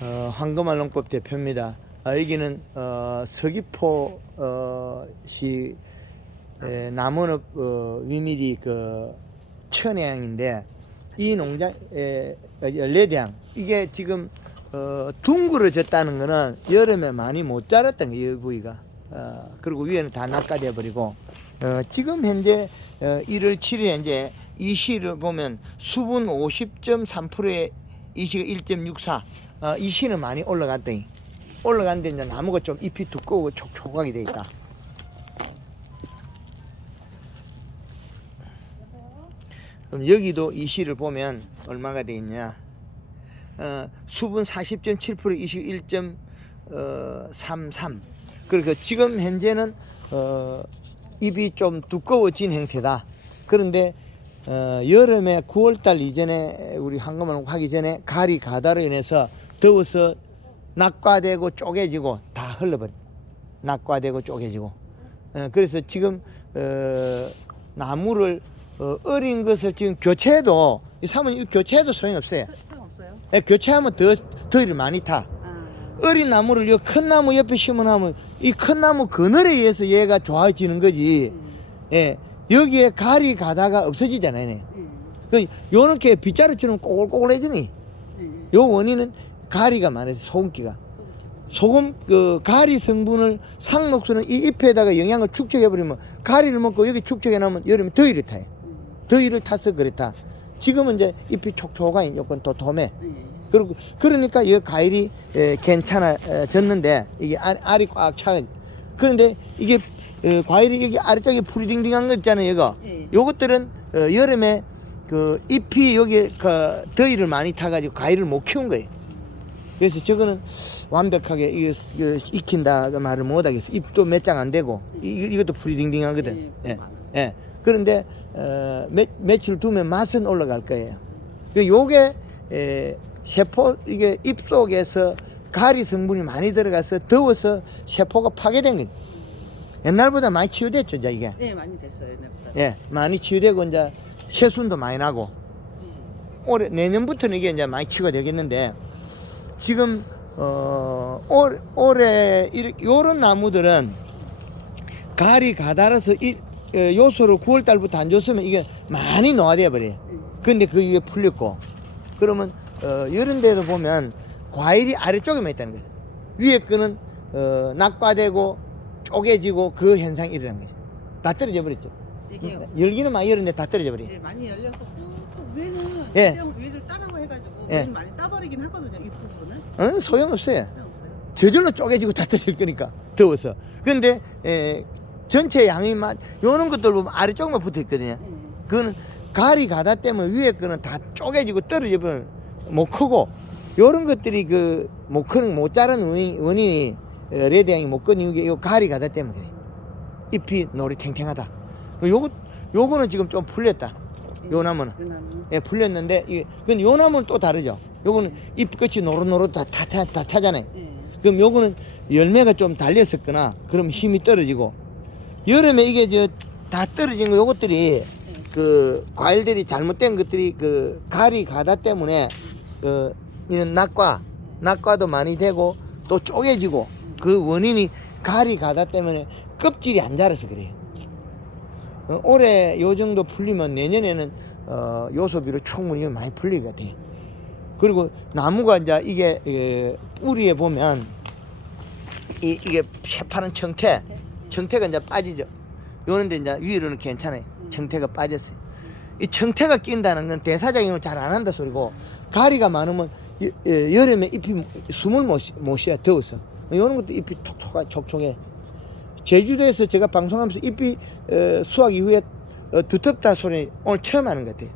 황금알농법 대표입니다. 여기는 서귀포 시 남원읍 위밀이 그 천혜향인데, 이 농장 14대향 이게 지금 둥그러졌다는 거는 여름에 많이 못 자랐던 거예요, 이 부위가. 그리고 위에는 다 낙가돼 버리고, 지금 현재 1월 7일 이제 이 시를 보면 수분 50.3%에 이 시가 1.64, 이 시는 많이 올라갔더니 올라갔는데 이제 나무가 좀 잎이 두꺼우고 촉촉하게 돼 있다. 그럼 여기도 이 시를 보면 얼마가 돼 있냐? 수분 40.7%, 이 시가 1.33. 그러니까 지금 현재는 잎이 좀 두꺼워진 형태다. 그런데 여름에 9월달 이전에 우리 황금알 하기 전에 가리 가다로 인해서 더워서 낙과되고 쪼개지고 다 흘러버려. 낙과되고 쪼개지고. 그래서 지금 나무를 어린 것을 지금 교체해도, 이 사모님 교체해도 소용없어요. 소용없어요? 예, 교체하면 더위를 많이 타. 어린 나무를 이 큰 나무 옆에 심어놓으면 이 큰 나무 그늘에 의해서 얘가 좋아지는 거지. 예, 여기에 가리 가다가 없어지잖아요. 그 요렇게 빗자루처럼 꼬글꼬글해지니. 요 원인은 가리가 많아서 소금기가. 소금 그 가리 성분을 상록수는 이 잎에다가 영양을 축적해 버리면, 가리를 먹고 여기 축적해 놓으면 여름에 더위를 타요. 더위를 타서 그렇다. 지금은 이제 잎이 촉촉하니 요건 도톰해. 그리고 그러니까 이 과일이 괜찮아졌는데, 이게 알이 꽉 차요. 그런데 이게 과일이 여기 아래쪽에 풀이 딩딩한 거 있잖아요, 이거. 요것들은 여름에 그 잎이 여기 그 더위를 많이 타가지고 과일을 못 키운 거예요. 그래서 저거는 완벽하게 이거 익힌다 그 말을 못 하겠어. 잎도 몇 장 안 되고 이것도 풀이 딩딩하거든. 예. 그런데 며칠 두면 맛은 올라갈 거예요. 요게 세포, 이게 잎 속에서 가리 성분이 많이 들어가서 더워서 세포가 파괴된 거예요. 옛날보다 많이 치유됐죠, 이게. 네, 많이 됐어요, 옛날보다. 예, 많이 치유되고 이제 새순도 많이 나고. 올해 내년부터는 이게 이제 많이 치유가 되겠는데, 지금 올해 요런 나무들은 가리 가달아서 요소를 9월 달부터 안 줬으면 이게 많이 노화돼 버려요. 근데 그게 풀렸고, 그러면 이런 데도 보면 과일이 아래쪽에만 있다는 거예요. 위에 거는 낙과되고 쪼개지고 그 현상이 일어난 거죠. 다 떨어져 버렸죠. 이게요. 열기는 많이 열었는데 다 떨어져 버려요. 네, 많이 열려서 또 위에는 예. 위를 따라고 해가지고 예. 위는 많이 따버리긴 하거든요, 이 부분은. 소용없어요. 소용없어요. 저절로 쪼개지고 다 떨어질 거니까, 더워서. 근데 전체 양이 요런 것들 보면 아래쪽만 붙어 있거든요. 그거는 가리 가다 때문에 위에 거는 다 쪼개지고 떨어져 버리면 못 크고, 요런 것들이 그 못 크는, 못 자란 원인이 레드향이 못 끄는 이유가 요 가리 가다 때문에 그래. 잎이 노리 탱탱하다. 요거는 지금 좀 풀렸다. 요 나무는. 예, 풀렸는데, 근데 요 나무는 또 다르죠. 요거는 잎 끝이 노릇노릇 다 차잖아요. 그럼 요거는 열매가 좀 달렸었거나, 그럼 힘이 떨어지고, 여름에 이게 다 떨어진 거, 요것들이 그 과일들이 잘못된 것들이 그 가리 가다 때문에 이런 낙과도 많이 되고 또 쪼개지고, 그 원인이 가리 가다 때문에 껍질이 안 자라서 그래요. 올해 요 정도 풀리면 내년에는 요소비로 충분히 많이 풀릴 것 같아요. 그리고 나무가 이제 이게 뿌리에 보면 이게 새파란 청태가 이제 빠지죠. 요런데 이제 위로는 괜찮아요. 청태가 빠졌어요. 이 청태가 낀다는 건 대사작용을 잘 안 한다 소리고, 가리가 많으면 여름에 잎이 숨을 못 쉬어, 더워서. 요런 것도 잎이 촉촉해. 제주도에서 제가 방송하면서 잎이 수확 이후에 두텁다 소리 오늘 처음 하는 것 같아요.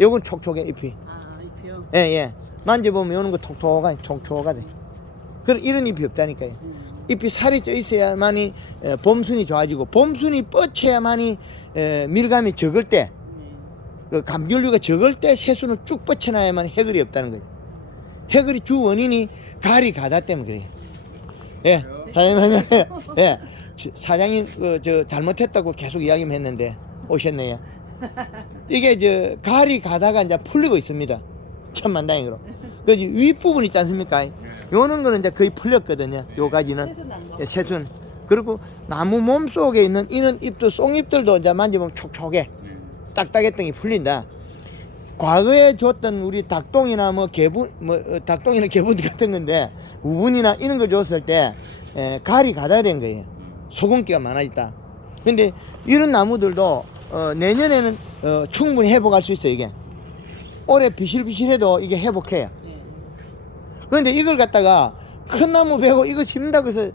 요건 촉촉해, 잎이. 잎이요? 예. 만져보면 요런 거 촉촉하대. 그런 이런 잎이 없다니까요. 잎이 살이 쪄 있어야만이 봄순이 좋아지고, 봄순이 뻗쳐야만이 밀감이 적을 때, 그 감귤류가 적을 때 새순을 쭉 뻗쳐놔야만 해글이 없다는 거죠. 해글이 주 원인이 가리 가다 때문에 그래요. 예, 사장님, 예, 사장님 저 잘못했다고 계속 이야기만 했는데 오셨네요. 이게 가리 가다가 이제 풀리고 있습니다. 천만다행으로. 그 윗부분 있지 않습니까? 요런 거는 이제 거의 풀렸거든요. 요 가지는. 새순 난 거. 예, 새순. 그리고 나무 몸 속에 있는 이런 잎도 쏭잎들도 이제 만지면 촉촉해. 딱딱했던 게 풀린다. 과거에 줬던 우리 닭똥이나 뭐 개분, 닭똥이나 개분 같은 건데 우분이나 이런 걸 줬을 때 갈이 가다야 된 거예요. 소금기가 많아졌다. 근데 이런 나무들도 내년에는 충분히 회복할 수 있어요. 이게 올해 비실비실해도 이게 회복해요. 예. 그런데 이걸 갖다가 큰 나무 베고 이거 심는다고 해서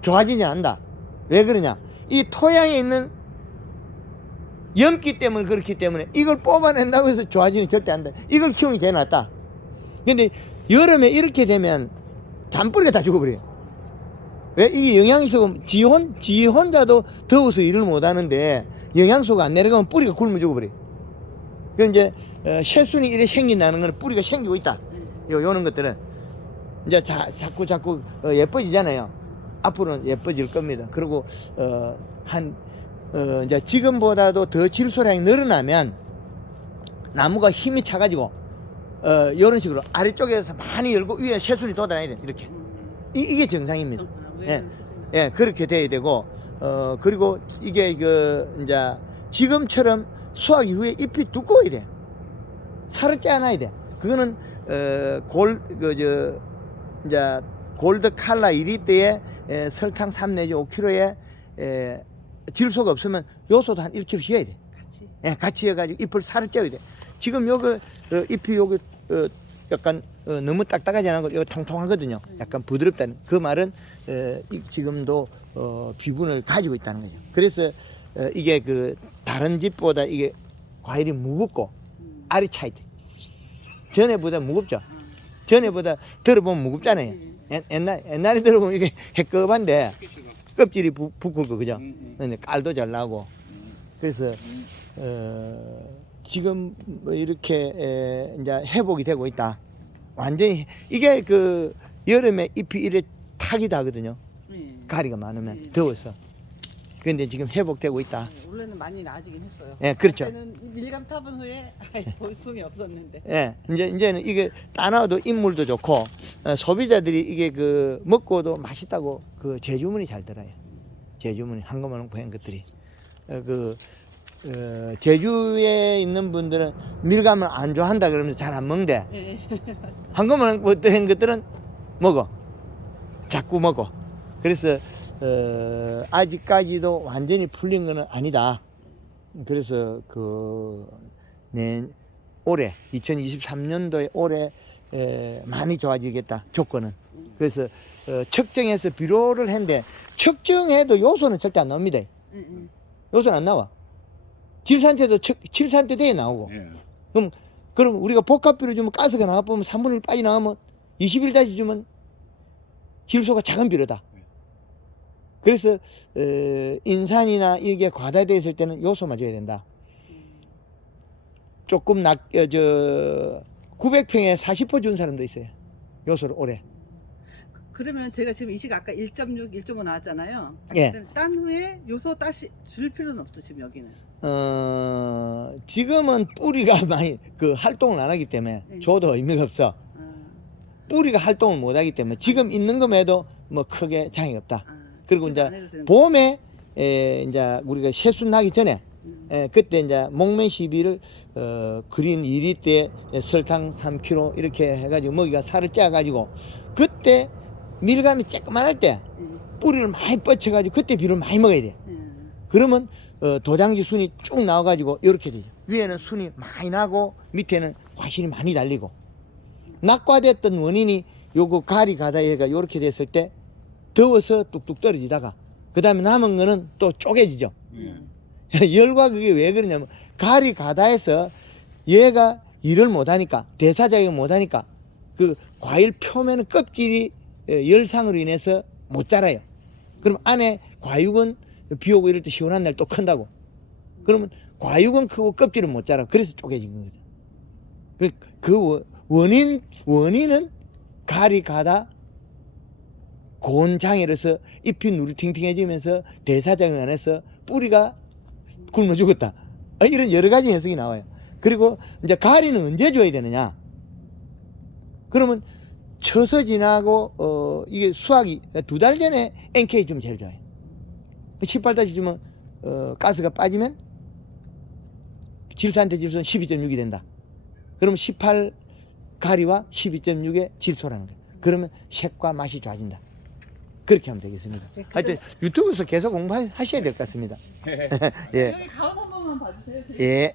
좋아지지 않는다. 왜 그러냐? 이 토양에 있는 염기 때문에 그렇기 때문에 이걸 뽑아낸다고 해서 좋아지는 절대 안 돼. 이걸 키우는 게 낫다. 근데 여름에 이렇게 되면 잔뿌리가 다 죽어버려요. 왜? 이게 영양소가 지 혼자도 더워서 일을 못 하는데 영양소가 안 내려가면 뿌리가 굶어 죽어버려요. 그럼 이제 새순이 이래 생긴다는 건 뿌리가 생기고 있다. 요런 것들은 이제 자꾸 예뻐지잖아요. 앞으로는 예뻐질 겁니다. 그리고 이제 지금보다도 더 질소량이 늘어나면 나무가 힘이 차가지고 이런 식으로 아래쪽에서 많이 열고 위에 새순이 돋아나야 돼. 이렇게 이게 정상입니다. 예, 예, 그렇게 돼야 되고 그리고 이게 이제 지금처럼 수확 이후에 잎이 두꺼워야 돼. 살을 짜 놔야 돼. 그거는 이제 골드 칼라 1리터에 설탕 3 내지 5kg에 질소가 없으면 요소도 한 1kg 휘어야 돼. 같이. 예, 같이 해가지고 잎을 살을 쪄야 돼. 지금 요거 잎이 요거 약간 너무 딱딱하지 않은 거 이거 통통하거든요. 약간 부드럽다는 그 말은 지금도 비분을 가지고 있다는 거죠. 그래서 이게 다른 집보다 이게 과일이 무겁고 알이 차야 돼. 전에보다 무겁죠. 전에보다 들어보면 무겁잖아요. 옛날에 들어보면 이게 해급한데 껍질이 부풀고 그죠. 근데 깔도 잘 나고. 그래서 지금 뭐 이렇게 이제 회복이 되고 있다. 완전히 이게 여름에 잎이 이래 타기도 하거든요. 가리가 많으면 더워서. 그런데 지금 회복되고 있다. 원래는 많이 나아지긴 했어요. 예, 그렇죠. 그때는 밀감 타본 후에 볼품이 없었는데. 예, 이제는 이게 따놔도 인물도 좋고 소비자들이 이게 먹고도 맛있다고 제주문이 잘 들어요. 제주문이 한꺼번에 보낸 것들이 제주에 있는 분들은 밀감을 안 좋아한다 그러면서 잘 안 먹는데 예. 한꺼번에 보낸 것들은 먹어. 자꾸 먹어. 그래서 아직까지도 완전히 풀린 거는 아니다. 그래서 올해 2023년도에 올해 많이 좋아지겠다. 조건은. 그래서 측정해서 비료를 했는데 측정해도 요소는 절대 안 나옵니다. 요소는 안 나와. 질산태 돼야 나오고. 예. 그럼 우리가 복합비료 주면 가스가 나가보면 3분의 1 빠져나가면 20일 다시 주면 질소가 작은 비료다. 그래서 인산이나 이게 과다되어 있을 때는 요소만 줘야 된다. 조금 900평에 40% 준 사람도 있어요. 요소를 올해. 그러면 제가 지금 이 시각 아까 1.6, 1.5 나왔잖아요. 예. 그럼 딴 후에 요소 다시 줄 필요는 없죠, 지금 여기는. 지금은 뿌리가 많이 활동을 안 하기 때문에 줘도 의미가 없어. 뿌리가 활동을 못 하기 때문에 지금 있는 것에도 뭐 크게 장애가 없다. 그리고 안 해도 이제 되는 봄에 이제 우리가 새순 나기 전에 그때 이제 목매 시비를 그린 2리터에 설탕 3kg 이렇게 해가지고 먹이가 살을 쪄가지고 그때 밀감이 쬐끄만할 때 뿌리를 많이 뻗쳐가지고 그때 비료를 많이 먹어야 돼. 그러면 도장지 순이 쭉 나와가지고 이렇게 되죠. 위에는 순이 많이 나고 밑에는 과실이 많이 달리고 낙과됐던 원인이 요거 가리 가다가 이렇게 됐을 때 더워서 뚝뚝 떨어지다가 그 다음에 남은 거는 또 쪼개지죠. 열과 그게 왜 그러냐면 가리 가다에서 얘가 일을 못하니까 대사작용을 못하니까 과일 표면은 껍질이 열상으로 인해서 못 자라요. 그럼 안에 과육은 비 오고 이럴 때 시원한 날 또 큰다고. 그러면 과육은 크고 껍질은 못 자라. 그래서 쪼개진 거예요. 그 원인은 가리 가다 고온 장애로서 잎이 누르팅팅해지면서 대사작용 안 해서 뿌리가 굶어 죽었다. 이런 여러 가지 해석이 나와요. 그리고 이제 가리는 언제 줘야 되느냐? 그러면 쳐서 지나고 이게 수확이 2달 전에 NK 주면 제일 좋아요. 18다시 주면 가스가 빠지면 질소한테 질소는 12.6이 된다. 그러면 18 가리와 12.6의 질소라는 거예요. 그러면 색과 맛이 좋아진다. 그렇게 하면 되겠습니다. 네, 하여튼 유튜브에서 계속 공부하셔야 될 것 같습니다. 예. 여기 가운 한 번만 봐주세요. 예.